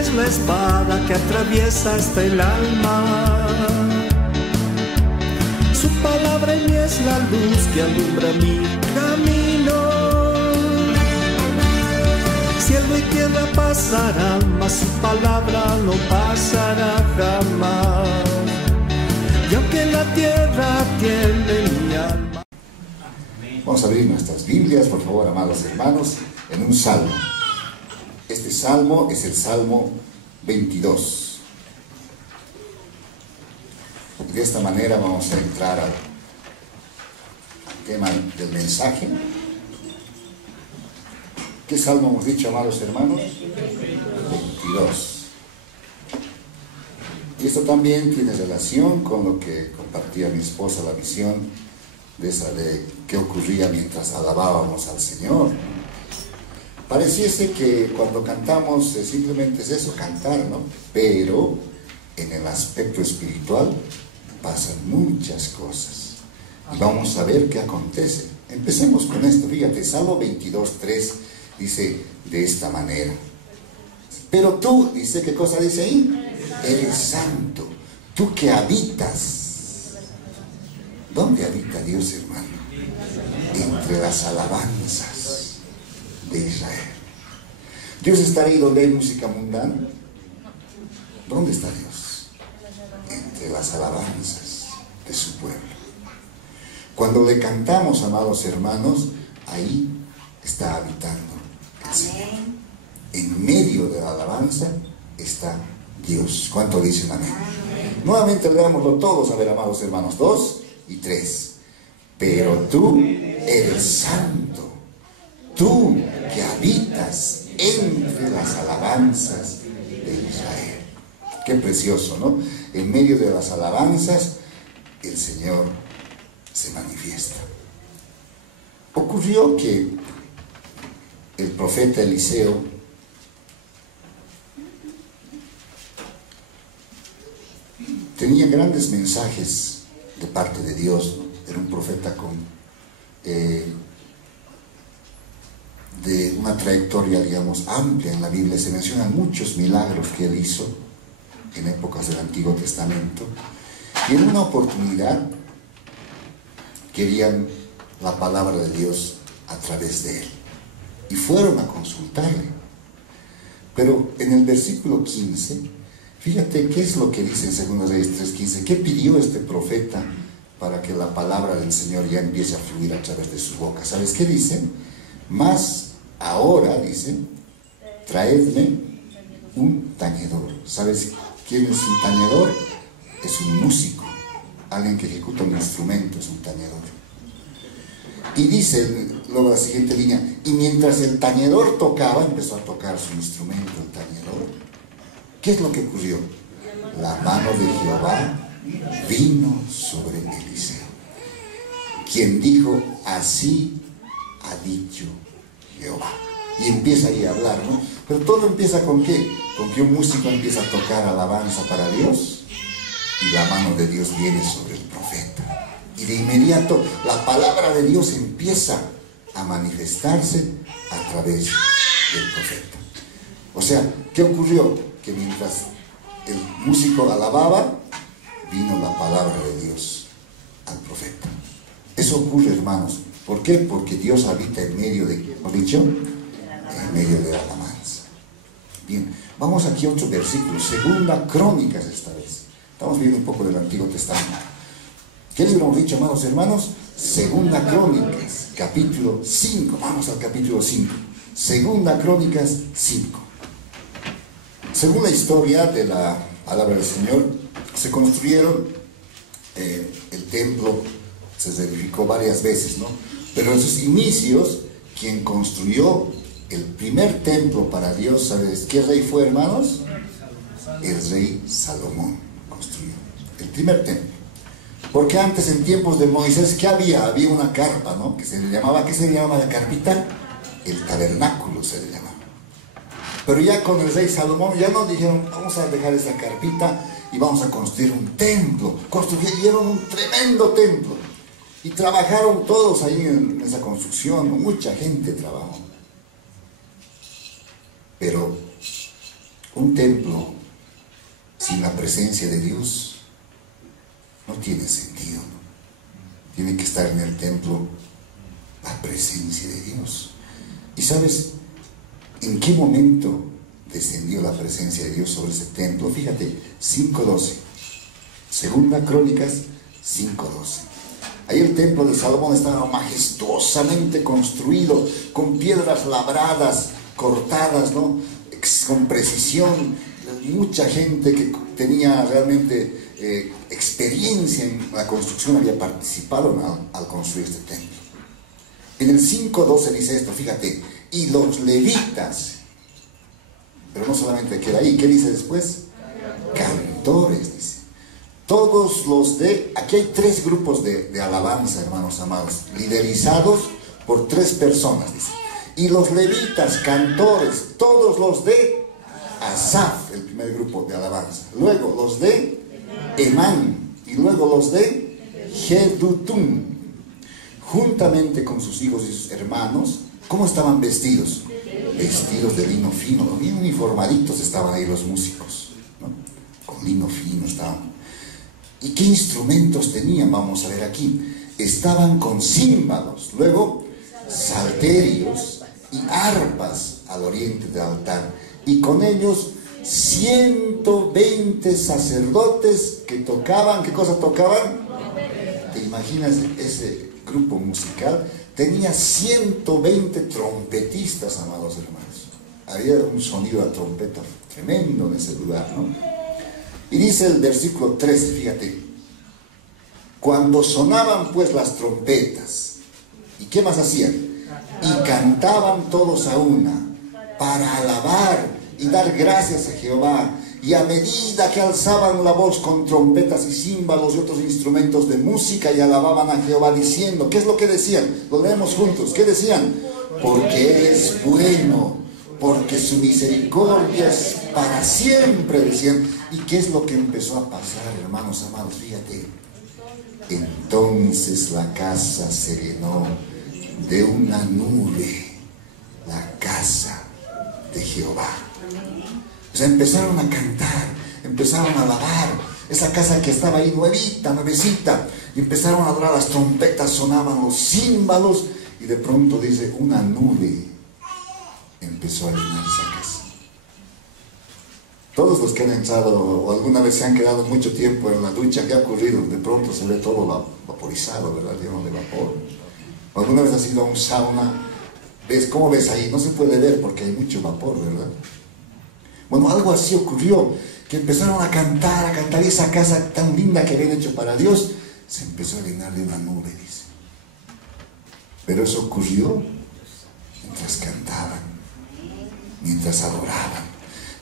es la espada que atraviesa hasta el alma. Su palabra en mí es la luz que alumbra mi camino. Cielo y tierra pasarán, mas su palabra no pasará jamás. Y aunque la tierra tiene mi alma. Vamos a abrir nuestras Biblias, por favor, amados hermanos, en un salmo. Este salmo es el Salmo 22. De esta manera vamos a entrar al tema del mensaje. ¿Qué salmo hemos dicho, amados hermanos? 22. Y esto también tiene relación con lo que compartía mi esposa, la visión de qué ocurría mientras alabábamos al Señor. Pareciese que cuando cantamos simplemente es eso, cantar, ¿no? Pero en el aspecto espiritual pasan muchas cosas. Y vamos a ver qué acontece. Empecemos con esto. Fíjate, Salmo 22:3 dice de esta manera. Pero tú, dice, ¿qué cosa dice ahí? Eres santo. Tú que habitas. ¿Dónde habita Dios, hermano? Entre las alabanzas de Israel. ¿Dios está ahí donde hay música mundana? ¿Dónde está Dios? Entre las alabanzas de su pueblo. Cuando le cantamos, amados hermanos, ahí está habitando el Señor. En medio de la alabanza está Dios. ¿Cuánto dicen amén? Nuevamente leámoslo todos, a ver, amados hermanos, 2 y 3. Pero tú eres santo, tú que habitas entre las alabanzas de Israel. Qué precioso, ¿no? En medio de las alabanzas, el Señor se manifiesta. Ocurrió que el profeta Eliseo tenía grandes mensajes de parte de Dios, ¿no? Era un profeta de una trayectoria, digamos, amplia en la Biblia. Se mencionan muchos milagros que él hizo en épocas del Antiguo Testamento. Y en una oportunidad querían la palabra de Dios a través de él. Y fueron a consultarle. Pero en el versículo 15, fíjate qué es lo que dice en 2 Reyes 3:15. ¿Qué pidió este profeta para que la palabra del Señor ya empiece a fluir a través de su boca? ¿Sabes qué dice? Mas ahora, dice, traedme un tañedor. ¿Sabes quién es un tañedor? Es un músico, alguien que ejecuta un instrumento, es un tañedor. Y dice luego la siguiente línea, y mientras el tañedor tocaba, empezó a tocar su instrumento, el tañedor. ¿Qué es lo que ocurrió? La mano de Jehová vino sobre Eliseo, quien dijo, así ha dicho Jehová. Y empieza ahí a hablar, ¿no? Pero todo empieza ¿con qué? Con que un músico empieza a tocar alabanza para Dios y la mano de Dios viene sobre el profeta. Y de inmediato la palabra de Dios empieza a manifestarse a través del profeta. O sea, ¿qué ocurrió? Que mientras el músico alababa, vino la palabra de Dios al profeta. Eso ocurre, hermanos. ¿Por qué? Porque Dios habita en medio de, ¿lo dicho? En medio de la alabanza. Bien, vamos aquí a otro versículo, Segunda Crónicas esta vez. Estamos viendo un poco del Antiguo Testamento. ¿Qué libro hemos dicho, amados hermanos? Segunda Crónicas, capítulo 5. Vamos al capítulo 5. Segunda Crónicas 5. Según la historia de la palabra del Señor, se construyeron el templo, se edificó varias veces, ¿no? Pero en sus inicios, quien construyó el primer templo para Dios, ¿sabes qué rey fue, hermanos? El rey Salomón construyó el primer templo. Porque antes, en tiempos de Moisés, ¿qué había? Había una carpa, ¿no? Que se le llamaba, ¿qué se le llamaba la carpita? El tabernáculo se le llamaba. Pero ya con el rey Salomón, ya no dijeron, vamos a dejar esa carpita y vamos a construir un templo. Construyeron un tremendo templo. Y trabajaron todos ahí en esa construcción, mucha gente trabajó. Pero Un templo sin la presencia de Dios no tiene sentido, ¿no? Tiene que estar en el templo la presencia de Dios. ¿Y sabes en qué momento descendió la presencia de Dios sobre ese templo? Fíjate, 5:12. Segunda Crónicas 5:12. Ahí el templo de Salomón estaba majestuosamente construido, con piedras labradas, cortadas, ¿no? Con precisión. Mucha gente que tenía realmente experiencia en la construcción había participado al construir este templo. En el 5:12 dice esto, fíjate, y los levitas, pero no solamente queda ahí, ¿qué dice después? Cantores, dice. Todos los de, aquí hay 3 grupos de alabanza, hermanos amados, liderizados por 3 personas, dice. Y los levitas, cantores, todos los de Asaf, el primer grupo de alabanza. Luego los de Emán, y luego los de Jedutum, juntamente con sus hijos y sus hermanos. ¿Cómo estaban vestidos? Vestidos de lino fino, bien uniformaditos estaban ahí los músicos, ¿no? Con lino fino estaban. ¿Y qué instrumentos tenían? Vamos a ver aquí. Estaban con címbalos, luego salterios y arpas al oriente del altar. Y con ellos 120 sacerdotes que tocaban. ¿Qué cosa tocaban? ¿Te imaginas ese grupo musical? Tenía 120 trompetistas, amados hermanos. Había un sonido a trompeta tremendo en ese lugar, ¿no? Y dice el versículo 13, fíjate, cuando sonaban pues las trompetas, ¿y qué más hacían? Y cantaban todos a una, para alabar y dar gracias a Jehová. Y a medida que alzaban la voz con trompetas y címbalos y otros instrumentos de música, y alababan a Jehová diciendo, ¿qué es lo que decían? Lo leemos juntos, ¿qué decían? Porque Él es bueno, porque su misericordia es para siempre, decían. ¿Y qué es lo que empezó a pasar, hermanos amados? Fíjate, entonces la casa se llenó de una nube, la casa de Jehová. O sea, empezaron a cantar, empezaron a alabar. Esa casa que estaba ahí nuevita, nuevecita, y empezaron a adorar, las trompetas sonaban, los címbalos, y de pronto dice, una nube empezó a llenar esa casa. Todos los que han entrado o alguna vez se han quedado mucho tiempo en la ducha, ¿qué ha ocurrido? De pronto se ve todo vaporizado, ¿verdad? Lleno de vapor. O alguna vez has ido a un sauna, ¿ves? ¿Cómo ves ahí? No se puede ver porque hay mucho vapor, ¿verdad? Bueno, algo así ocurrió, que empezaron a cantar, y esa casa tan linda que habían hecho para Dios, se empezó a llenar de una nube, dice. Pero eso ocurrió mientras cantaban, mientras adoraban,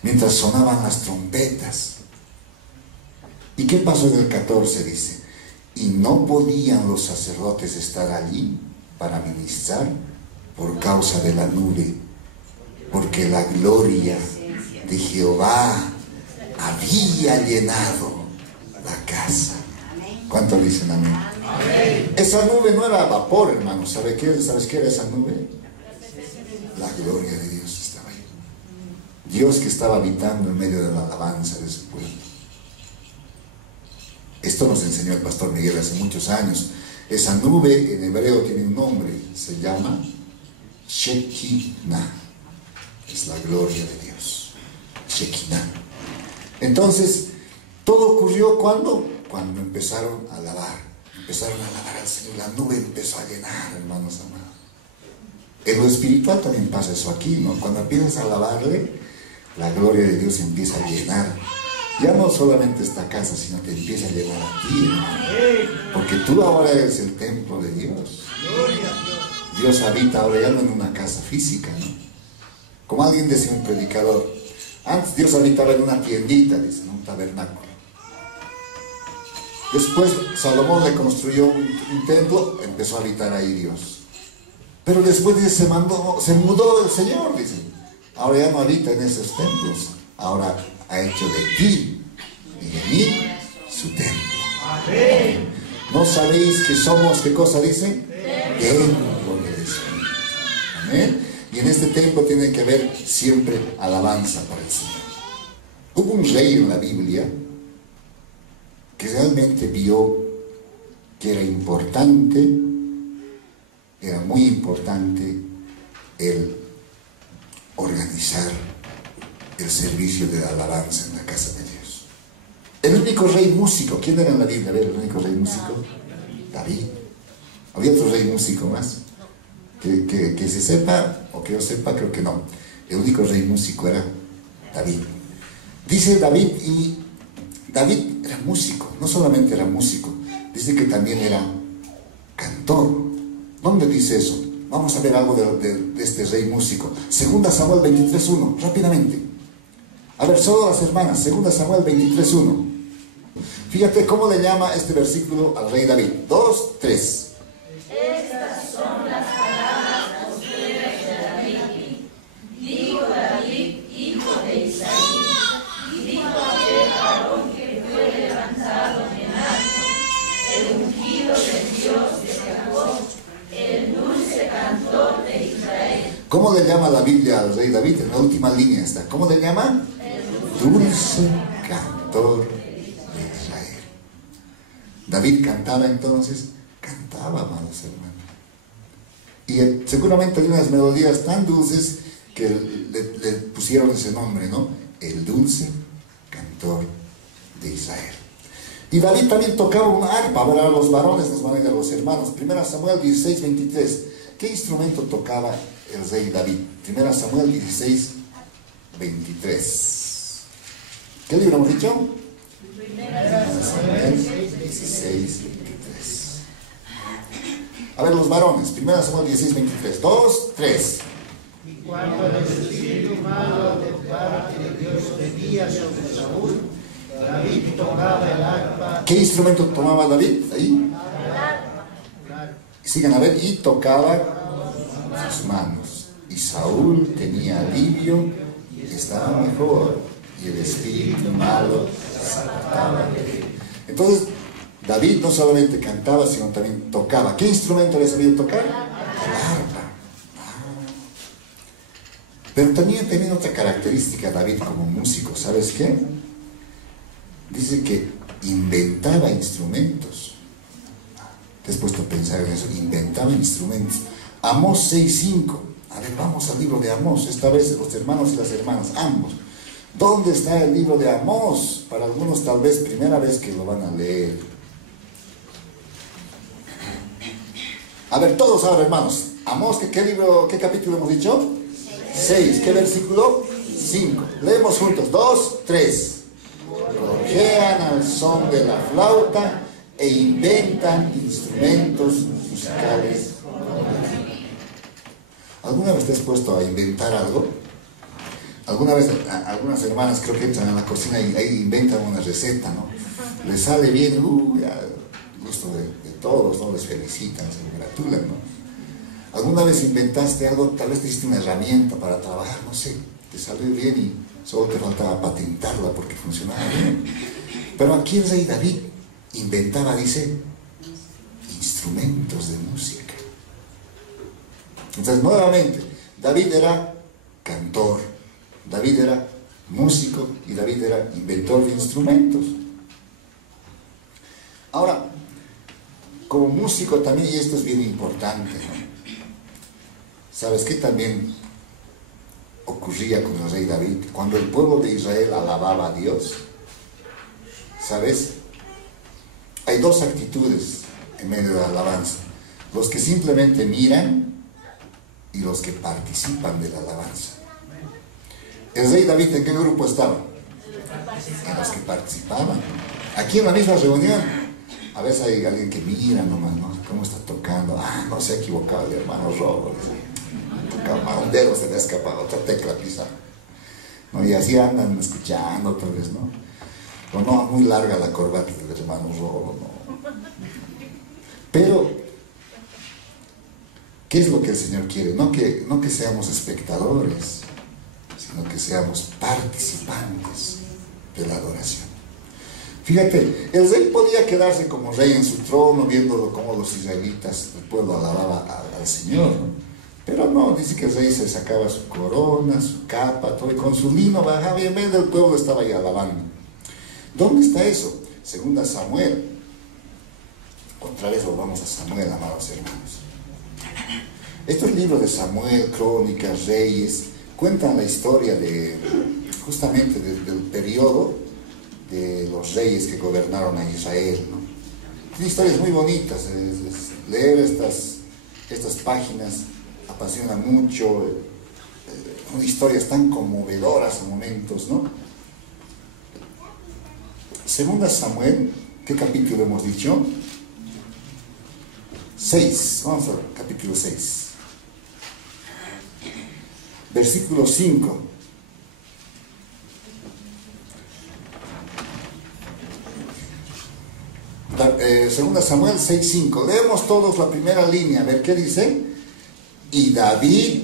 mientras sonaban las trompetas. ¿Y qué pasó en el 14? Dice, y no podían los sacerdotes estar allí para ministrar por causa de la nube, porque la gloria de Jehová había llenado la casa. ¿Cuánto dicen amén? Amén. Esa nube no era vapor, hermano. ¿Sabes qué era esa nube? La gloria de Dios estaba ahí. Dios que estaba habitando en medio de la alabanza de ese pueblo. Esto nos enseñó el pastor Miguel hace muchos años. Esa nube en hebreo tiene un nombre, se llama Shekinah. Es la gloria de Dios. Shekinah. Entonces, todo ocurrió cuando empezaron a alabar al Señor. La nube empezó a llenar, hermanos amados. En lo espiritual también pasa eso aquí, ¿no? Cuando empiezas a alabarle, la gloria de Dios empieza a llenar. Ya no solamente esta casa, sino te empieza a llenar a ti, hermano. Porque tú ahora eres el templo de Dios. Dios habita ahora ya no en una casa física, ¿no? Como alguien decía, un predicador, antes Dios habitaba en una tiendita, dice, en un tabernáculo. Después Salomón le construyó un templo, empezó a habitar ahí Dios. Pero después dice, se mudó el Señor, dice. Ahora ya no habita en esos templos. Ahora ha hecho de ti y de mí su templo. Amén. ¿No sabéis que somos, qué cosa dice? Templo de Dios. Amén. Y en este templo tiene que haber siempre alabanza para el Señor. Hubo un rey en la Biblia que realmente vio que era importante, era muy importante el organizar el servicio de la alabanza en la casa de Dios. El único rey músico, ¿quién era en la Biblia? A ver, el único rey músico, David. ¿Había otro rey músico más? Que se sepa, o que yo sepa, creo que no. El único rey músico era David. Dice David, y David era músico, no solamente era músico, dice que también era cantor. ¿Dónde dice eso? Vamos a ver algo de este rey músico. 2 Samuel 23:1, rápidamente. A ver, solo las hermanas, 2 Samuel 23:1. Fíjate cómo le llama este versículo al rey David. 2, 3. Estas son las palabras postreras de David. Dijo David, hijo de Isaí, y dijo aquel varón que fue levantado en alto, el ungido del Dios de Jacob, el dulce cantor de Israel. ¿Cómo le llama la Biblia al rey David? En la última línea está. ¿Cómo le llama? Dulce cantor de Israel. David cantaba entonces, cantaba, amados hermanos. Y seguramente hay unas melodías tan dulces que le pusieron ese nombre, ¿no? El dulce cantor de Israel. Y David también tocaba un arpa. Ahora los varones nos van a ir a los hermanos. 1 Samuel 16:23. ¿Qué instrumento tocaba el rey David? 1 Samuel 16:23. ¿Qué libro hemos dicho? 1 Samuel 16:23. A ver, los varones. 1 Samuel 16:23. 2, 3. Y cuando el espíritu malo de parte de Dios venía sobre Saúl, David tocaba el arpa. ¿Qué instrumento tomaba David? Ahí. Sigan a ver. Y tocaba sus manos. Y Saúl tenía alivio y estaba mejor. Y el espíritu malo se apartaba de él. Entonces, David no solamente cantaba, sino también tocaba. ¿Qué instrumento le sabía tocar? El arpa. Pero también tenía otra característica David como músico. ¿Sabes qué? Dice que inventaba instrumentos. ¿Te has puesto a pensar en eso? Inventaba instrumentos. Amós 6:5. A ver, vamos al libro de Amós. Esta vez los hermanos y las hermanas, ambos. ¿Dónde está el libro de Amós? Para algunos tal vez primera vez que lo van a leer. A ver, todos ahora, hermanos. Amós, ¿qué libro, qué capítulo hemos dicho? 6. ¿Qué versículo? 5. Leemos juntos. 2, 3. Gorjean al son de la flauta e inventan instrumentos musicales. ¿Alguna vez te has puesto a inventar algo? Alguna vez, algunas hermanas creo que entran a la cocina y ahí inventan una receta, ¿no? Les sale bien, ya, gusto de todos, ¿no? Les felicitan, se congratulan, ¿no? ¿Alguna vez inventaste algo? Tal vez te hiciste una herramienta para trabajar, no sé, te salió bien y solo te faltaba patentarla porque funcionaba bien. Pero aquí el rey David inventaba, dice, instrumentos de música. Entonces, nuevamente, David era cantor, David era músico y David era inventor de instrumentos. Ahora, como músico también, y esto es bien importante, ¿no? ¿Sabes qué también ocurría con el rey David? Cuando el pueblo de Israel alababa a Dios, ¿sabes? Hay dos actitudes en medio de la alabanza. Los que simplemente miran y los que participan de la alabanza. El rey David, ¿en qué grupo estaba? En los que participaban. Aquí en la misma reunión, a veces hay alguien que mira nomás, ¿no? ¿Cómo está tocando? Ah, no se ha equivocado el hermano Robo. Tocaba un dedo, se le ha escapado, otra tecla quizá. ¿No? Y así andan escuchando otra vez, ¿no? O no, muy larga la corbata del hermano Robo, ¿no? Pero, ¿qué es lo que el Señor quiere? No que seamos espectadores, sino que seamos participantes de la adoración. Fíjate, el rey podía quedarse como rey en su trono, viendo cómo los israelitas, el pueblo alababa al Señor, ¿no? Pero no, dice que el rey se sacaba su corona, su capa, todo, y con su lino bajaba y en medio del pueblo estaba ahí alabando. ¿Dónde está eso? Segunda Samuel. Otra vez volvamos a Samuel, amados hermanos. Estos libros de Samuel, Crónicas, Reyes, cuentan la historia justamente del periodo de los reyes que gobernaron a Israel, ¿no? Tiene historias muy bonitas. Leer estas páginas apasiona mucho. Son historias tan conmovedoras a momentos, ¿no? Segunda Samuel, ¿qué capítulo hemos dicho? 6, vamos al capítulo 6. Versículo 5. Segunda Samuel 6:5. Leemos todos la primera línea, a ver qué dice. Y David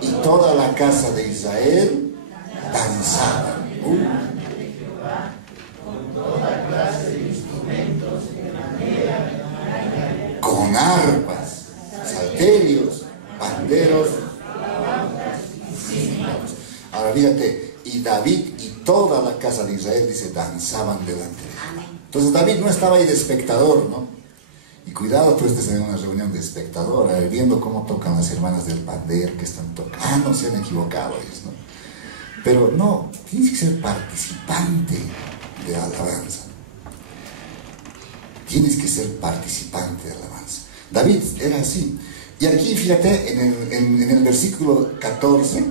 y toda la casa de Israel danzaban. Con arpas, salterios, panderos. Ahora fíjate, y David y toda la casa de Israel, dice, danzaban delante de él. Entonces David no estaba ahí de espectador, ¿no? Y cuidado, tú estés en una reunión de espectador, viendo cómo tocan las hermanas del pandero, que están tocando. Ah, no se han equivocado ellos, ¿no? Pero no, tienes que ser participante de la alabanza. Tienes que ser participante de la alabanza. David era así. Y aquí, fíjate, en el versículo 14,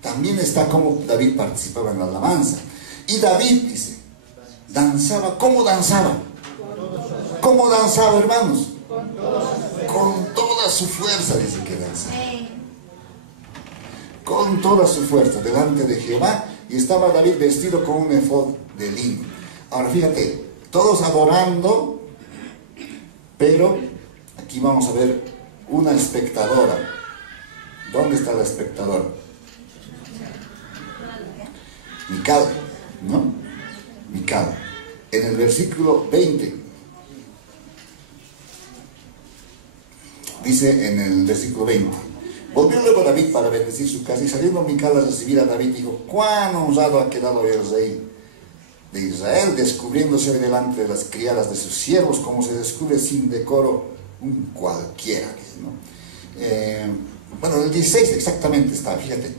también está cómo David participaba en la alabanza. Y David, dice, danzaba. ¿Cómo danzaba? ¿Cómo danzaba, hermanos? Con toda su fuerza, dice que danzaba. Con toda su fuerza, delante de Jehová. Y estaba David vestido con un efod de lino. Ahora, fíjate, todos adorando, pero aquí vamos a ver una espectadora. ¿Dónde está la espectadora? Mical, ¿no? Mical. En el versículo 20, dice en el versículo 20, volvió luego David para bendecir su casa, y saliendo Mical a recibir a David, dijo, cuán honrado ha quedado el rey de Israel, descubriéndose hoy delante de las criadas de sus siervos, como se descubre sin decoro un cualquiera, ¿no? Bueno, el 16 exactamente está, fíjate.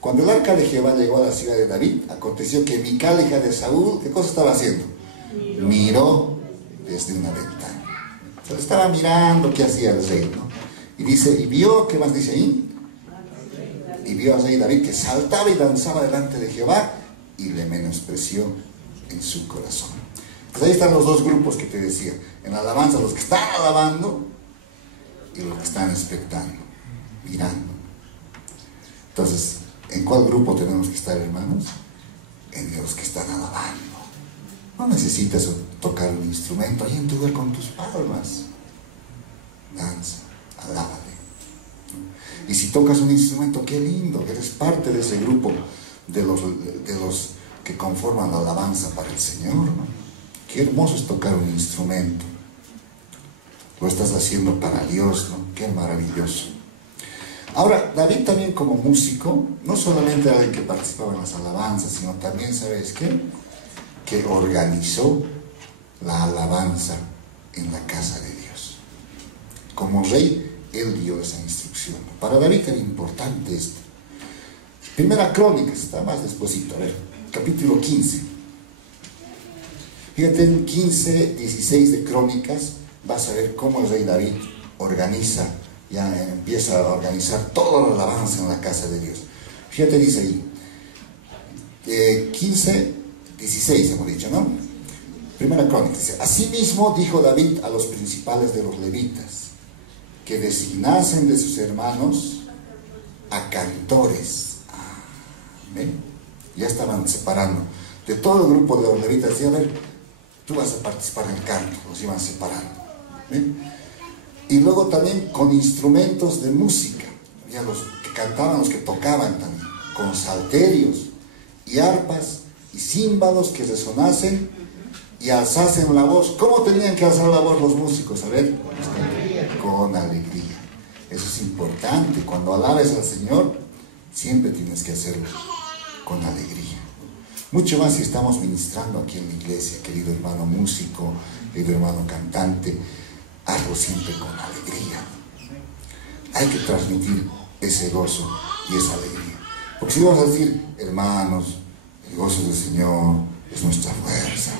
Cuando el arca de Jehová llegó a la ciudad de David, aconteció que Mical, hija de Saúl, ¿qué cosa estaba haciendo? Miró desde una ventana. O sea, estaba mirando qué hacía el rey, ¿no? Y dice, y vio, ¿qué más dice ahí? Y vio al rey David que saltaba y danzaba delante de Jehová, y le menospreció en su corazón. Pues ahí están los dos grupos que te decía. En la alabanza, los que están alabando y los que están expectando, mirando. Entonces, ¿en cuál grupo tenemos que estar, hermanos? En los que están alabando. No necesitas tocar un instrumento ahí en tu lugar con tus palmas. Danza, alábale. Y si tocas un instrumento, qué lindo, eres parte de ese grupo de los que conforman la alabanza para el Señor, ¿no? Qué hermoso es tocar un instrumento. Lo estás haciendo para Dios, ¿no? Qué maravilloso. Ahora, David también como músico, no solamente era el que participaba en las alabanzas, sino también, ¿sabes qué? Que organizó la alabanza en la casa de Dios. Como rey, él dio esa instrucción. Para David era importante esto. Primera Crónicas, está más despuesito, a ver, capítulo 15. Fíjate, en 15, 16 de Crónicas, vas a ver cómo el rey David organiza, ya empieza a organizar toda la alabanza en la casa de Dios. Fíjate, dice ahí, 15, 16 hemos dicho, ¿no? Primera Crónica, dice, asimismo dijo David a los principales de los levitas, que designasen de sus hermanos a cantores. ¿Ven? Ya estaban separando. De todo el grupo de los levitas, decía, a ver, tú vas a participar en el canto, los iban separando. ¿Ven? Y luego también con instrumentos de música, ya los que cantaban, los que tocaban también, con salterios y arpas y címbalos que resonasen y alzasen la voz. ¿Cómo tenían que alzar la voz los músicos? A ver, con alegría. Eso es importante. Cuando alabes al Señor, siempre tienes que hacerlo con alegría. Mucho más si estamos ministrando aquí en la iglesia, querido hermano músico, querido hermano cantante, hazlo siempre con alegría. Hay que transmitir ese gozo y esa alegría. Porque si vamos a decir, hermanos, el gozo del Señor es nuestra fuerza,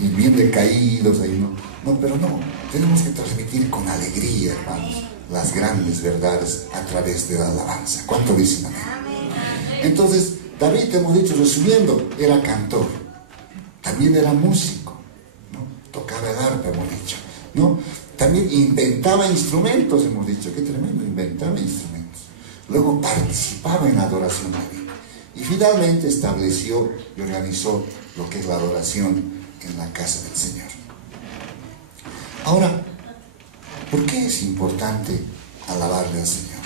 y bien decaídos ahí, no, pero no, tenemos que transmitir con alegría, hermanos, las grandes verdades a través de la alabanza. ¿Cuánto dicen amén? Entonces, David, hemos dicho, resumiendo, era cantor, también era músico, ¿no? Tocaba el arpa, hemos dicho, ¿no? También inventaba instrumentos, hemos dicho, qué tremendo, inventaba instrumentos. Luego participaba en la adoración a Dios. Y finalmente estableció y organizó lo que es la adoración en la casa del Señor. Ahora, ¿por qué es importante alabarle al Señor?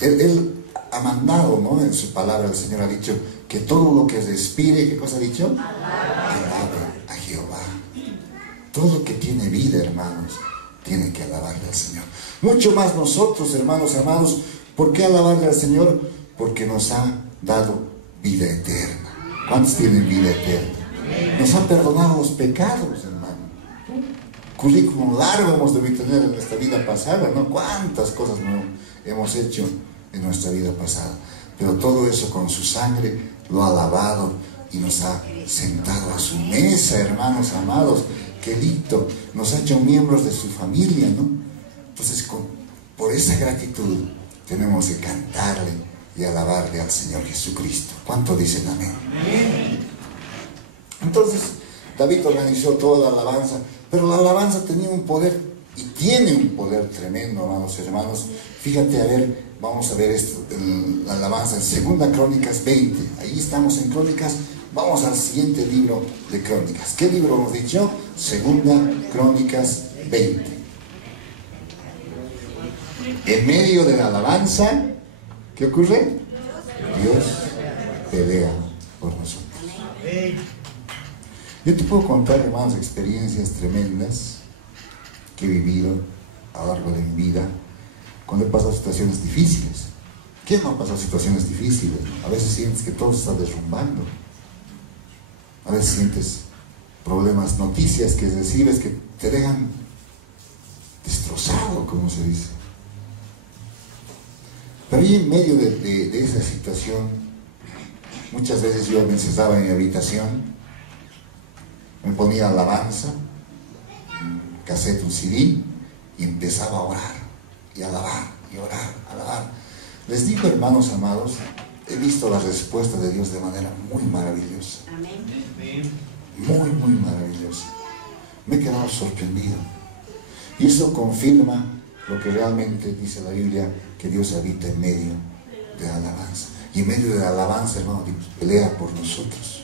Él ha mandado, ¿no? En su palabra el Señor ha dicho que todo lo que respire, ¿qué cosa ha dicho? Alabe a Jehová. Todo lo que tiene vida, hermanos, tiene que alabarle al Señor. Mucho más nosotros, hermanos amados. ¿Por qué alabarle al Señor? Porque nos ha dado vida eterna. ¿Cuántos tienen vida eterna? Nos ha perdonado los pecados, hermano. Currículum largo hemos debido tener en nuestra vida pasada, ¿no? ¿Cuántas cosas no hemos hecho en nuestra vida pasada? Pero todo eso con su sangre lo ha lavado y nos ha sentado a su mesa, hermanos amados. Qué lindo, nos ha hecho miembros de su familia, ¿no? Entonces, por esa gratitud tenemos que cantarle y alabarle al Señor Jesucristo. ¿Cuánto dicen amén? Entonces, David organizó toda la alabanza, pero la alabanza tenía un poder y tiene un poder tremendo, hermanos. Fíjate, a ver, vamos a ver esto, la alabanza en 2 Crónicas 20. Ahí estamos en Crónicas. Vamos al siguiente libro de Crónicas. ¿Qué libro hemos dicho? 2 Crónicas 20. En medio de la alabanza, ¿qué ocurre? Dios pelea por nosotros. Yo te puedo contar, hermanos, experiencias tremendas que he vivido a lo largo de mi vida cuando he pasado situaciones difíciles. ¿Quién no ha pasado situaciones difíciles? A veces sientes que todo se está derrumbando. A veces sientes problemas, noticias que recibes que te dejan destrozado, como se dice. Pero ahí en medio de esa situación, muchas veces yo me encerraba en mi habitación, me ponía alabanza, un cassette, un CD, y empezaba a orar, y alabar, y orar, alabar. Les digo, hermanos amados, he visto la respuesta de Dios de manera muy maravillosa. Muy, muy maravillosa. Me he quedado sorprendido. Y eso confirma lo que realmente dice la Biblia, que Dios habita en medio de la alabanza. Y en medio de la alabanza, hermano, Dios pelea por nosotros.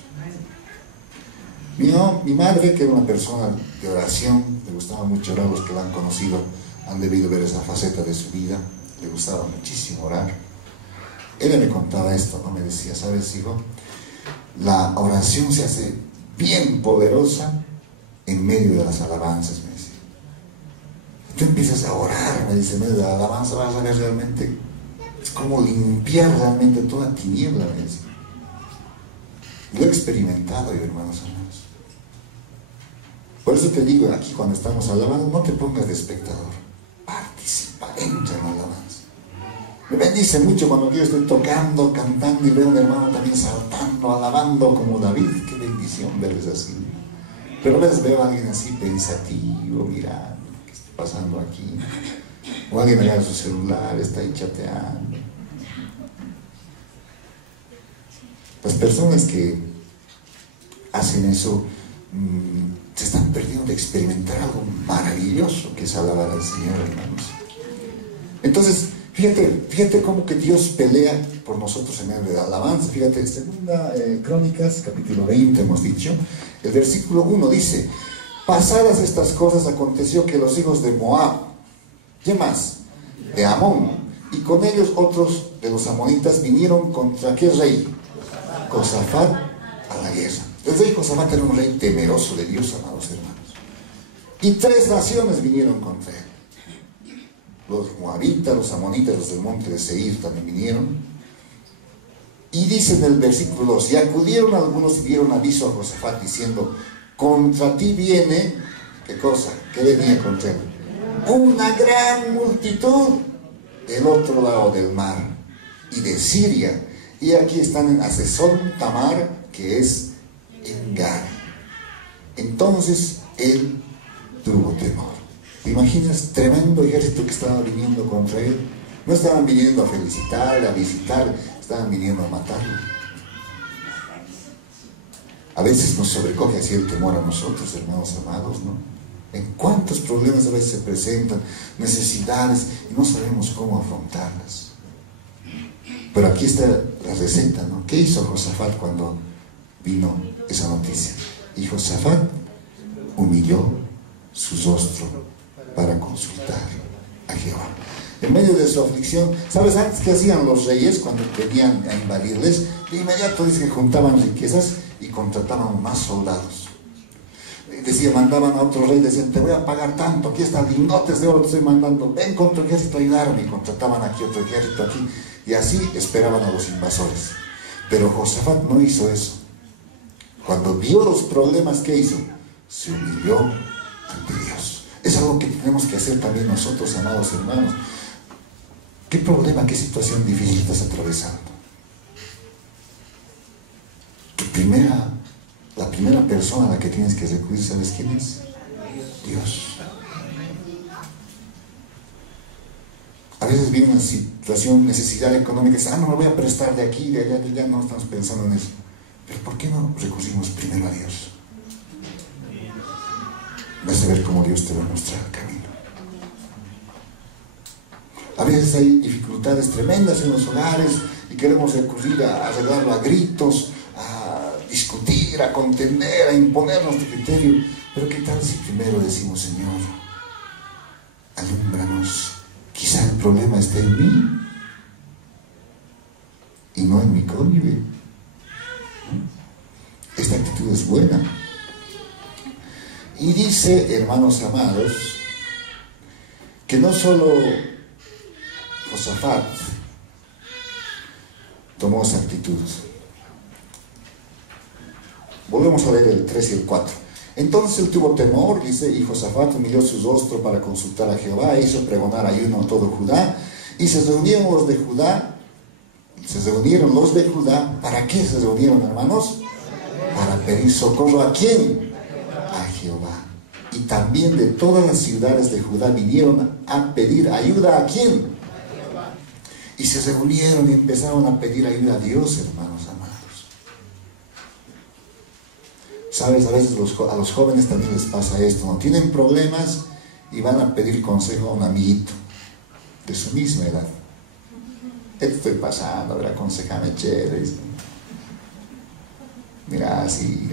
Mi madre, que era una persona de oración, le gustaba mucho orar, los que la han conocido han debido ver esa faceta de su vida, le gustaba muchísimo orar. Ella me contaba esto, ¿no? Me decía, ¿sabes, hijo? La oración se hace bien poderosa en medio de las alabanzas, me decía. Tú empiezas a orar, me dice, en medio de la alabanza vas a ver realmente, es como limpiar realmente toda tiniebla, me decía. Lo he experimentado yo, hermanos amados. Por eso te digo, aquí cuando estamos alabando, no te pongas de espectador, participa, entra en la alabanza. Me bendice mucho cuando yo estoy tocando, cantando y veo a un hermano también saltando, alabando como David. Qué bendición verles así. Pero a veces veo a alguien así pensativo, mirando, ¿qué está pasando aquí? O alguien allá en su celular, está ahí chateando. Las personas que hacen eso se están perdiendo de experimentar algo maravilloso que es alabar al Señor, hermanos. Entonces, fíjate cómo que Dios pelea por nosotros en medio de la alabanza. Fíjate, en 2 Crónicas, capítulo 20, hemos dicho, el versículo 1 dice: pasadas estas cosas aconteció que los hijos de Moab, ¿qué más? De Amón, y con ellos otros de los amonitas vinieron contra ¿qué rey? Josafat a la guerra. El rey Josafat era un rey temeroso de Dios, amados hermanos. Y 3 naciones vinieron contra él. los moabitas, los amonitas, los del monte de Seir también vinieron. Y dice en el versículo 2, y acudieron algunos y dieron aviso a Josafat diciendo, contra ti viene, ¿qué cosa? ¿Qué venía contra él? Una gran multitud del otro lado del mar y de Siria. Y aquí están en Hazezón Tamar, que es en Gar. Entonces él tuvo temor. ¿Te imaginas? Tremendo ejército que estaba viniendo contra él. No estaban viniendo a felicitarle, a visitarle, estaban viniendo a matarlo. A veces nos sobrecoge así el temor a nosotros, hermanos amados, ¿no? En cuántos problemas a veces se presentan, necesidades, y no sabemos cómo afrontarlas. Pero aquí está la receta, ¿no? ¿Qué hizo Josafat cuando vino esa noticia? Y Josafat humilló su rostro para consultar a Jehová. En medio de su aflicción, ¿sabes antes qué hacían los reyes cuando venían a invadirles? De inmediato dice que juntaban riquezas y contrataban más soldados. Decía, mandaban a otro rey, decían, te voy a pagar tanto, aquí están lingotes de oro, te estoy mandando, ven con tu ejército a ayudarme. Y contrataban aquí otro ejército aquí, y así esperaban a los invasores. Pero Josafat no hizo eso. Cuando vio los problemas, ¿qué hizo? Se humilló ante Dios. Es algo que tenemos que hacer también nosotros, amados hermanos. ¿Qué problema, qué situación difícil estás atravesando? La primera persona a la que tienes que recurrir, ¿sabes quién es? Dios. A veces viene una situación, necesidad económica, y dices, no me voy a prestar de aquí, de allá, de allá, no estamos pensando en eso. Pero ¿por qué no recurrimos primero a Dios? Vas a ver cómo Dios te va a mostrar el camino. A veces hay dificultades tremendas en los hogares y queremos recurrir a arreglarlo a gritos, a discutir, a contender, a imponer nuestro criterio. Pero ¿qué tal si primero decimos, Señor, alúmbranos? Quizá el problema esté en mí y no en mi cónyuge. Esta actitud es buena. Y dice, hermanos amados, que no solo Josafat tomó esa actitud. Volvemos a leer el 3 y el 4. Entonces él tuvo temor, dice, y Josafat humilló su rostro para consultar a Jehová, e hizo pregonar ayuno a todo Judá, y se reunieron los de Judá. ¿Para qué se reunieron, hermanos? Para pedir socorro ¿a quién? A Jehová. Y también de todas las ciudades de Judá vinieron a pedir ayuda ¿a quién? Y se reunieron y empezaron a pedir ayuda a Dios, hermanos amados. ¿Sabes? A veces a los jóvenes también les pasa esto, ¿no? Tienen problemas y van a pedir consejo a un amiguito de su misma edad. Esto estoy pasando, a ver, aconsejame, chévere. Mira, así.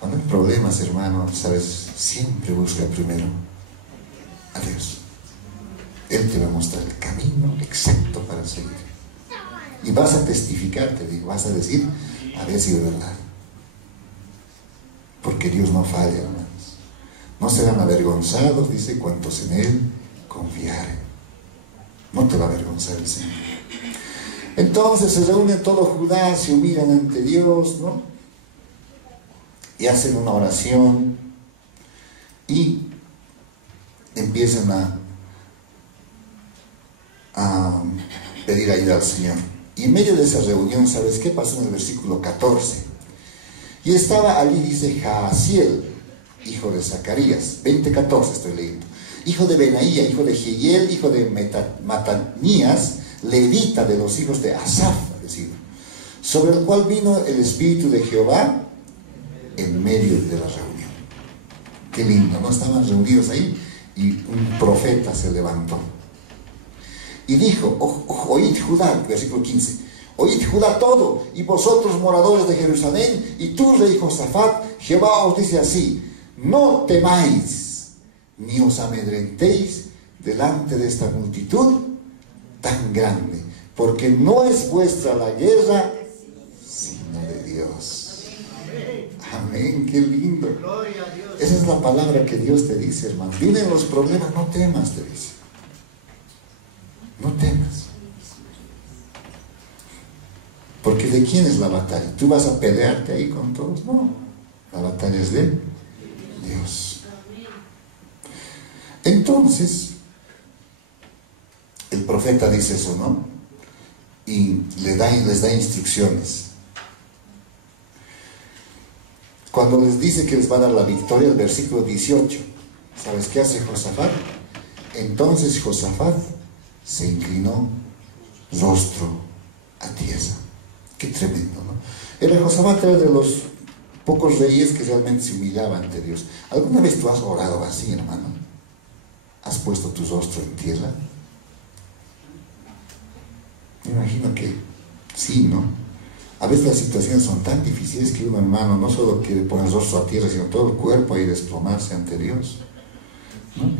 Cuando hay problemas, hermano, ¿sabes? Siempre busca primero a Dios. Él te va a mostrar el camino exacto para seguir. Y vas a testificar, te digo, vas a decir, había sido verdad. Porque Dios no falla, hermanos. No serán avergonzados, dice, cuantos en Él confiaren. No te va a avergonzar el Señor. Entonces se reúnen todo Judá, se humillan ante Dios, ¿no? Y hacen una oración y empiezan a pedir ayuda al Señor. Y en medio de esa reunión, ¿sabes qué pasó en el versículo 14? Y estaba allí, dice, Jaasiel, hijo de Zacarías, 20:14 estoy leyendo, hijo de Benaía, hijo de Jehiel, hijo de Matanías, levita de los hijos de Asaf, es decir, sobre el cual vino el Espíritu de Jehová en medio de la reunión. Qué lindo, ¿no? Estaban reunidos ahí y un profeta se levantó y dijo, oíd Judá, versículo 15, oíd Judá todo, y vosotros moradores de Jerusalén, y tú, rey Josafat, Jehová os dice así, no temáis, ni os amedrentéis delante de esta multitud tan grande, porque no es vuestra la guerra, sino de Dios. Amén, qué lindo. Gloria a Dios. Esa es la palabra que Dios te dice, hermano. Vienen los problemas, no temas, te dice. No temas. Porque ¿de quién es la batalla? ¿Tú vas a pelearte ahí con todos? No. La batalla es de Dios. Entonces, el profeta dice eso, ¿no? Y les da instrucciones. Cuando les dice que les va a dar la victoria, el versículo 18, ¿sabes qué hace Josafat? Entonces Josafat se inclinó rostro a tierra. Qué tremendo, ¿no? El Josafat era de los pocos reyes que realmente se humillaban ante Dios. ¿Alguna vez tú has orado así, hermano? ¿Has puesto tu rostro en tierra? Me imagino que sí, ¿no? A veces las situaciones son tan difíciles que uno, hermano, no solo quiere poner el rostro a tierra, sino todo el cuerpo ahí desplomarse ante Dios, ¿no?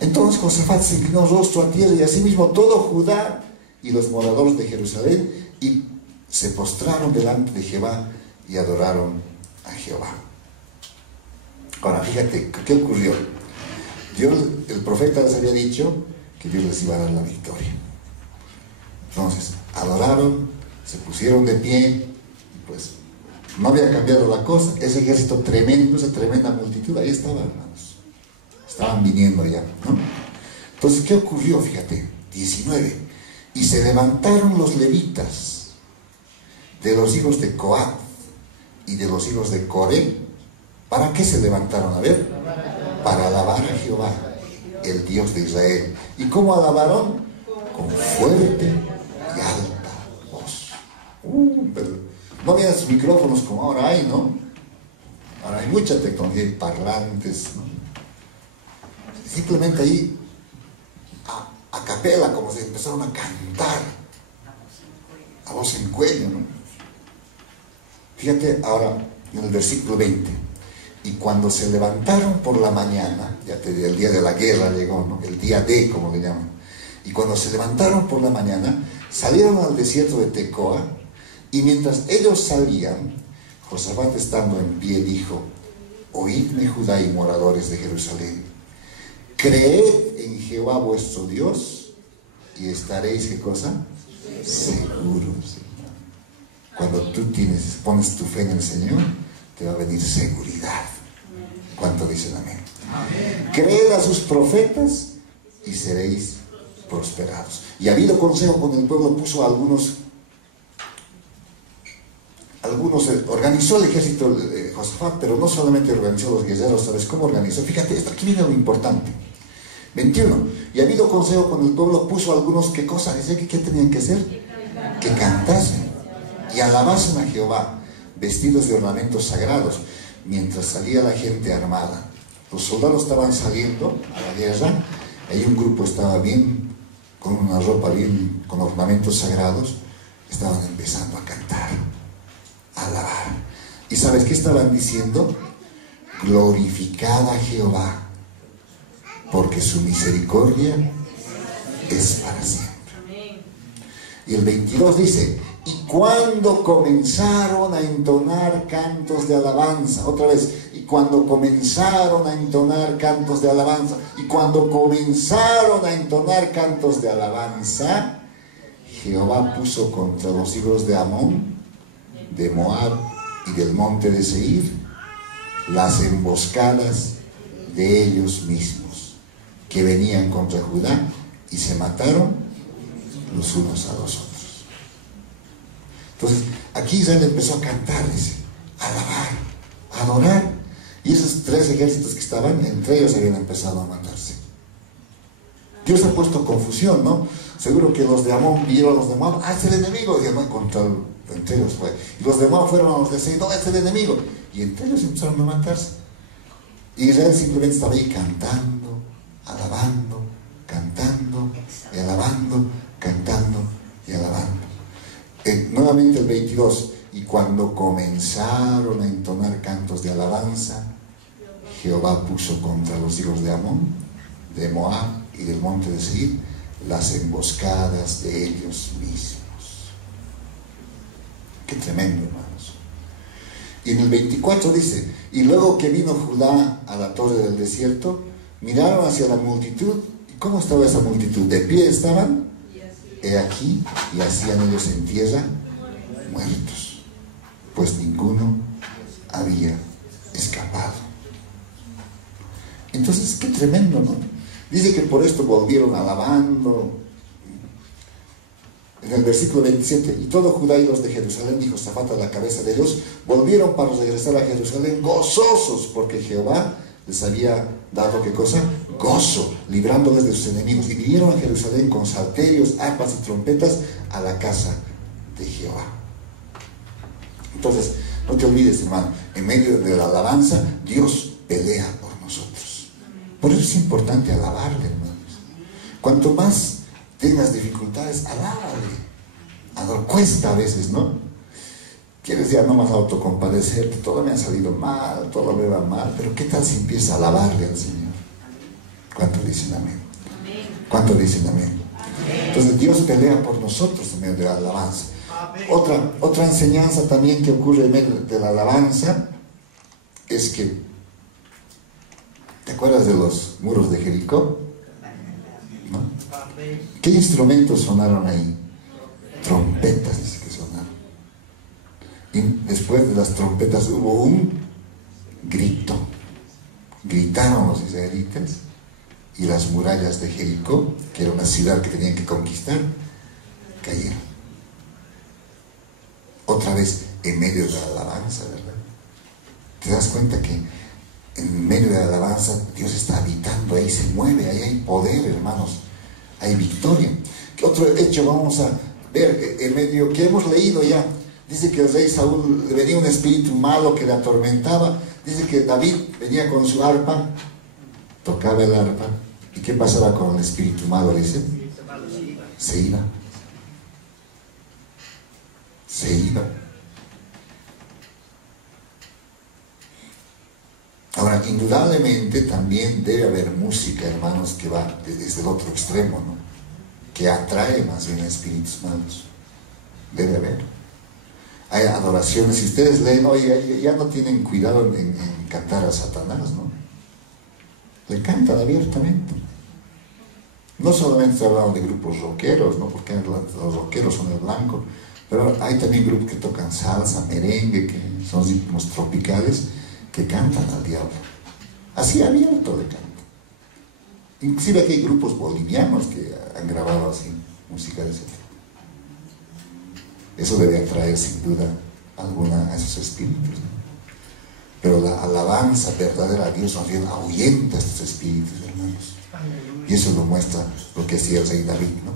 Entonces Josafat se inclinó rostro a tierra y asimismo todo Judá y los moradores de Jerusalén y se postraron delante de Jehová y adoraron a Jehová. Ahora, fíjate, ¿qué ocurrió? El profeta les había dicho que Dios les iba a dar la victoria. Entonces, adoraron, se pusieron de pie, y pues no había cambiado la cosa. Ese ejército tremendo, esa tremenda multitud, ahí estaba, hermanos. Estaban viniendo ya, ¿no? Entonces, ¿qué ocurrió? Fíjate, 19. Y se levantaron los levitas de los hijos de Coat y de los hijos de Coré. ¿Para qué se levantaron? A ver, para alabar a Jehová, el Dios de Israel. ¿Y cómo alabaron? Con fuerte y alta voz. Pero no había sus micrófonos como ahora hay, ¿no? Ahora hay mucha tecnología y parlantes, ¿no? Simplemente ahí, a capela, como se empezaron a cantar, a voz en cuello, ¿no? Fíjate ahora en el versículo 20. Y cuando se levantaron por la mañana, ya te digo, el día de la guerra llegó, ¿no? El día D, como le llaman. Y cuando se levantaron por la mañana, salieron al desierto de Tecoa, y mientras ellos salían, Josafat estando en pie dijo: oídme, Judá y moradores de Jerusalén, creed en Jehová vuestro Dios y estaréis, ¿qué cosa? Seguros. Cuando tú pones tu fe en el Señor, te va a venir seguridad. ¿Cuánto dicen amén? Creed a sus profetas y seréis prosperados. Y habido consejo con el pueblo, puso a algunos, organizó el ejército de Josafat, pero no solamente organizó los guerreros. ¿Sabes cómo organizó? Fíjate, aquí viene lo importante. 21. Y habido consejo con el pueblo, puso a algunos, ¿qué cosa? Dice que ¿qué tenían que hacer? Que cantasen y alabasen a Jehová, vestidos de ornamentos sagrados, mientras salía la gente armada. Los soldados estaban saliendo a la guerra, ahí un grupo estaba bien, con una ropa bien, con ornamentos sagrados, estaban empezando a cantar, a alabar. ¿Y sabes qué estaban diciendo? Glorificad a Jehová, porque su misericordia es para siempre. Y el 22 dice: y cuando comenzaron a entonar cantos de alabanza, otra vez, y cuando comenzaron a entonar cantos de alabanza, y cuando comenzaron a entonar cantos de alabanza, Jehová puso contra los hijos de Amón, de Moab y del monte de Seir, las emboscadas de ellos mismos, que venían contra Judá, y se mataron los unos a los otros. Entonces, aquí Israel empezó a cantar, dice, a alabar, a adorar, y esos tres ejércitos que estaban, entre ellos habían empezado a matarse. Dios ha puesto confusión, ¿no? Seguro que los de Amón vieron a los de Moab, es el enemigo, y no, entre ellos fue. Y los de Moab fueron a los de Seir, no, es el enemigo. Y entre ellos empezaron a matarse. Y Israel simplemente estaba ahí cantando, alabando, cantando, y alabando, cantando y alabando. Nuevamente el 22. Y cuando comenzaron a entonar cantos de alabanza, Jehová puso contra los hijos de Amón, de Moab y del monte de Seir las emboscadas de ellos mismos. Qué tremendo, hermanos. Y en el 24 dice, y luego que vino Judá a la torre del desierto, miraron hacia la multitud. ¿Y cómo estaba esa multitud? ¿De pie estaban? He aquí, y hacían ellos en tierra muertos, pues ninguno había escapado. Entonces, qué tremendo, ¿no? Dice que por esto volvieron alabando. En el versículo 27, y todo Judá y los de Jerusalén, dijo Josafat a la cabeza de ellos, volvieron para regresar a Jerusalén gozosos, porque Jehová les había dado, ¿qué cosa? Gozo, librándoles de sus enemigos. Y vinieron a Jerusalén con salterios, arpas y trompetas a la casa de Jehová. Entonces, no te olvides, hermano, en medio de la alabanza, Dios pelea por nosotros. Por eso es importante alabarle, hermanos. Cuanto más tengas dificultades, alábale. Cuesta a veces, ¿no? Quieres ya no más autocompadecerte, todo me ha salido mal, todo me va mal, pero ¿qué tal si empiezas a alabarle al Señor? ¿Cuánto dicen amén? ¿Cuánto dicen amén? Entonces Dios pelea por nosotros en medio de la alabanza. Otra enseñanza también que ocurre en medio de la alabanza es que, ¿te acuerdas de los muros de Jericó? ¿No? ¿Qué instrumentos sonaron ahí? Trompetas, dice que sonaron. Y después de las trompetas hubo un grito. Gritaron los israelitas y las murallas de Jericó, que era una ciudad que tenían que conquistar, cayeron. Otra vez en medio de la alabanza, ¿verdad? ¿Te das cuenta que en medio de la alabanza Dios está habitando, ahí se mueve, ahí hay poder, hermanos, hay victoria? ¿Qué otro hecho vamos a ver en medio que hemos leído ya? Dice que el rey Saúl le venía un espíritu malo que le atormentaba. Dice que David venía con su arpa, tocaba el arpa, ¿y qué pasaba con el espíritu malo? Dice, se iba. Se iba. Ahora, indudablemente también debe haber música, hermanos, que va desde el otro extremo, ¿no? Que atrae más bien a espíritus malos. Debe haber. Hay adoraciones, si ustedes leen, oye, ya no tienen cuidado en cantar a Satanás, ¿no? Le cantan abiertamente. No solamente se hablan de grupos rockeros, ¿no? Porque los rockeros son el blanco, pero hay también grupos que tocan salsa, merengue, que son ritmos tropicales, que cantan al diablo. Así abierto le cantan. Inclusive aquí hay grupos bolivianos que han grabado así música de ese tipo. Eso debe atraer sin duda alguna a esos espíritus, ¿no? Pero la alabanza verdadera a Dios nos ahuyenta a estos espíritus, hermanos. Y eso lo muestra lo que hacía el rey David, ¿no?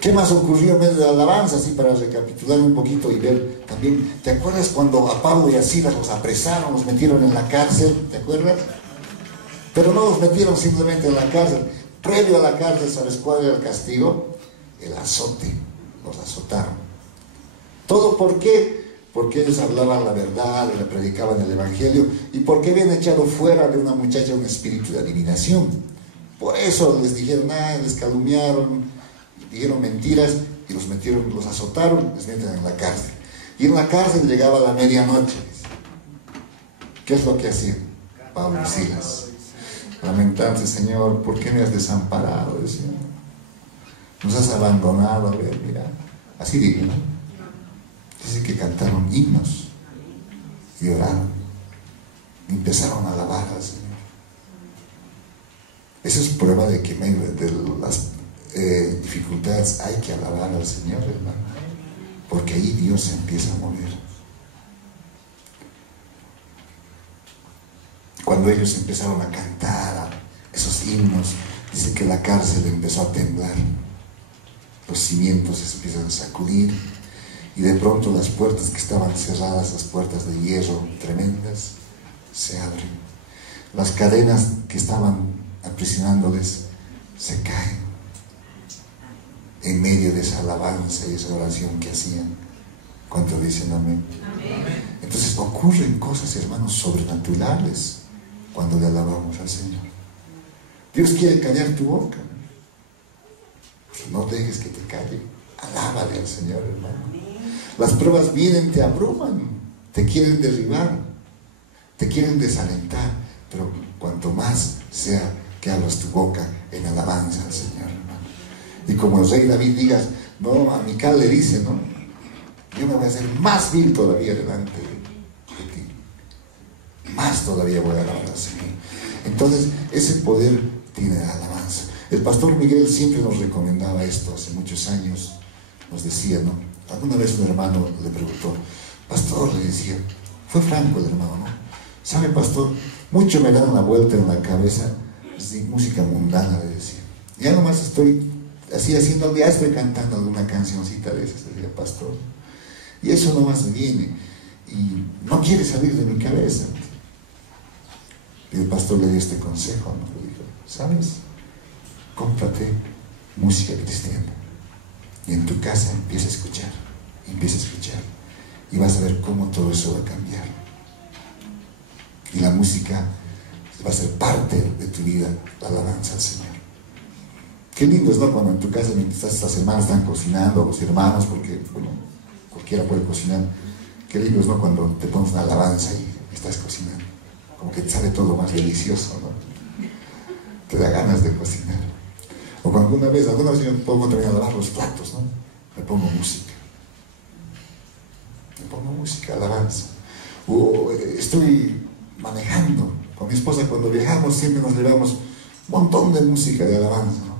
¿Qué más ocurrió en medio de la alabanza? Así para recapitular un poquito y ver también. ¿Te acuerdas cuando a Pablo y a Silas los apresaron, los metieron en la cárcel? ¿Te acuerdas? Pero no los metieron simplemente en la cárcel. Previo a la cárcel, ¿sabes cuál era el castigo? El azote. Los azotaron. ¿Todo por qué? Porque ellos hablaban la verdad, le predicaban el evangelio, y porque habían echado fuera de una muchacha un espíritu de adivinación. Por eso les dijeron nada, les calumniaron, dijeron mentiras y los metieron, los azotaron, les meten en la cárcel. Y en la cárcel llegaba la medianoche. ¿Qué es lo que hacían Pablo y Silas? Lamentarse, Señor, ¿por qué me has desamparado? Decían, nos has abandonado. A ver, mira, así dirían, ¿no? Dice que cantaron himnos y oraron y empezaron a alabar al Señor. Eso es prueba de que en medio de las dificultades hay que alabar al Señor, hermano, porque ahí Dios se empieza a mover. Cuando ellos empezaron a cantar esos himnos, dice que la cárcel empezó a temblar, los cimientos se empiezan a sacudir. Y de pronto las puertas que estaban cerradas, las puertas de hierro tremendas, se abren. Las cadenas que estaban aprisionándoles se caen en medio de esa alabanza y esa oración que hacían. ¿Cuánto dicen amén? Amén. Entonces ocurren cosas, hermanos, sobrenaturales cuando le alabamos al Señor. Dios quiere callar tu boca. No dejes que te calle. Alábale al Señor, hermano. Las pruebas vienen, te abruman, te quieren derribar, te quieren desalentar, pero cuanto más sea que abras tu boca en alabanza al Señor, hermano. Y como el rey David digas, no, a Mical le dice, ¿no? Yo me voy a hacer más vil todavía delante de ti. Más todavía voy a alabar al Señor. Entonces, ese poder tiene la alabanza. El pastor Miguel siempre nos recomendaba esto hace muchos años. Nos decía, ¿no? Alguna vez un hermano le preguntó, pastor, le decía, fue franco el hermano, ¿no? ¿Sabe, pastor? Mucho me dan la vuelta en la cabeza, así, música mundana, le decía. Ya nomás estoy así haciendo, ya estoy cantando alguna cancioncita de esas, decía pastor. Y eso nomás me viene. Y no quiere salir de mi cabeza. Y el pastor le dio este consejo, ¿no? Le dijo, ¿sabes? Cómprate música cristiana. Y en tu casa empieza a escuchar. Y vas a ver cómo todo eso va a cambiar. Y la música va a ser parte de tu vida, la alabanza al Señor. Qué lindo es, ¿no? Cuando en tu casa, mientras estas hermanas están cocinando, los hermanos, porque, bueno, cualquiera puede cocinar. Qué lindo es, ¿no? Cuando te pones una alabanza y estás cocinando. Como que te sale todo más delicioso, ¿no? Te da ganas de cocinar. O cuando alguna vez yo me pongo también a lavar los platos, ¿no? Me pongo música, alabanza. O estoy manejando con mi esposa, cuando viajamos siempre nos llevamos un montón de música de alabanza, ¿no?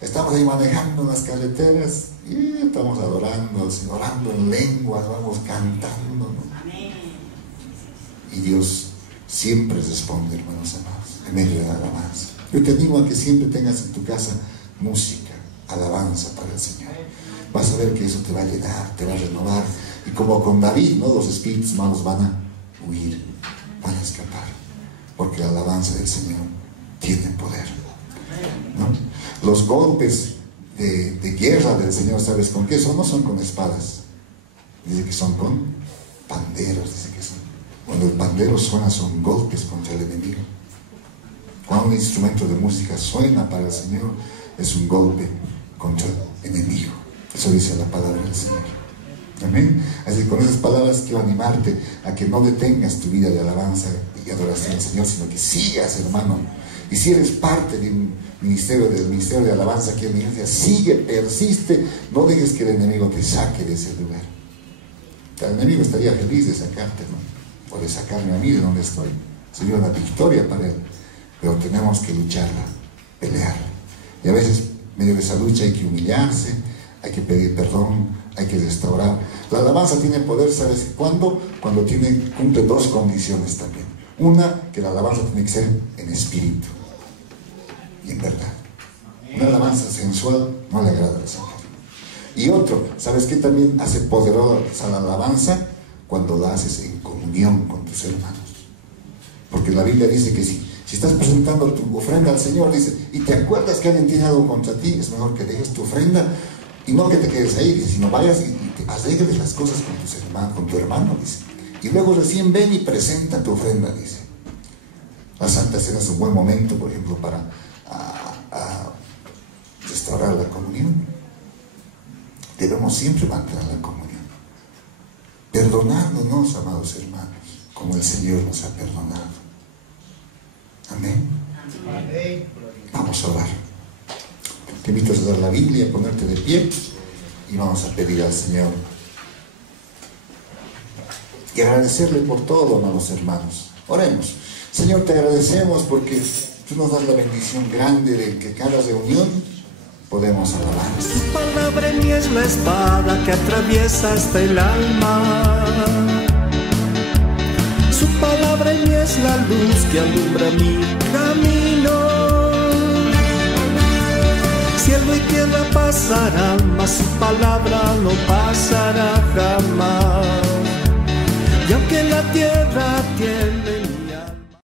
Estamos ahí manejando en las carreteras y estamos adorando, orando en lenguas, vamos cantando, ¿no? Y Dios siempre responde, hermanos amados, en medio de la alabanza. Yo te animo a que siempre tengas en tu casa música, alabanza para el Señor. Vas a ver que eso te va a llenar, te va a renovar. Y como con David, ¿no? Los espíritus malos van a huir, van a escapar, porque la alabanza del Señor tiene poder, ¿no? Los golpes de guerra del Señor, ¿sabes con qué son? No son con espadas, dice que son con panderos, dice que son. Cuando el pandero suena son golpes contra el enemigo. Cuando un instrumento de música suena para el Señor, es un golpe contra el enemigo. Eso dice la palabra del Señor. Amén. Así que con esas palabras quiero animarte a que no detengas tu vida de alabanza y adoración al Señor, sino que sigas, hermano. Y si eres parte de un ministerio, del ministerio de alabanza aquí en la iglesia, sigue, persiste, no dejes que el enemigo te saque de ese lugar. El enemigo estaría feliz de sacarte, ¿no? O de sacarme a mí de donde estoy. Sería una victoria para él. Pero tenemos que lucharla, pelearla. Y a veces, en medio de esa lucha, hay que humillarse, hay que pedir perdón, hay que restaurar. La alabanza tiene poder, ¿sabes cuándo? Cuando cumple dos condiciones también. Una, que la alabanza tiene que ser en espíritu y en verdad. Una alabanza sensual no le agrada al Señor. Y otro, ¿sabes qué también hace poderosa la alabanza? Cuando la haces en comunión con tus hermanos. Porque la Biblia dice que si estás presentando tu ofrenda al Señor, dice, y te acuerdas que alguien tiene algo contra ti, es mejor que dejes tu ofrenda y no que te quedes ahí, dice, sino vayas y te arregles las cosas con tus hermanos, con tu hermano, dice. Y luego recién ven y presenta tu ofrenda, dice. La Santa Cena es un buen momento, por ejemplo, para restaurar la comunión. Debemos siempre mantener la comunión, perdonándonos, amados hermanos, como el Señor nos ha perdonado. Amén. Amén. Vamos a orar. Te invito a dar la Biblia, a ponerte de pie y vamos a pedir al Señor y agradecerle por todo, amados hermanos. Oremos. Señor, te agradecemos porque tú nos das la bendición grande de que cada reunión podemos alabar. Tu palabra en mí es la espada que atraviesa hasta el alma. Su palabra en mí es la luz que alumbra mi camino. Cielo y tierra pasarán, mas su palabra no pasará jamás. Y aunque la tierra tiene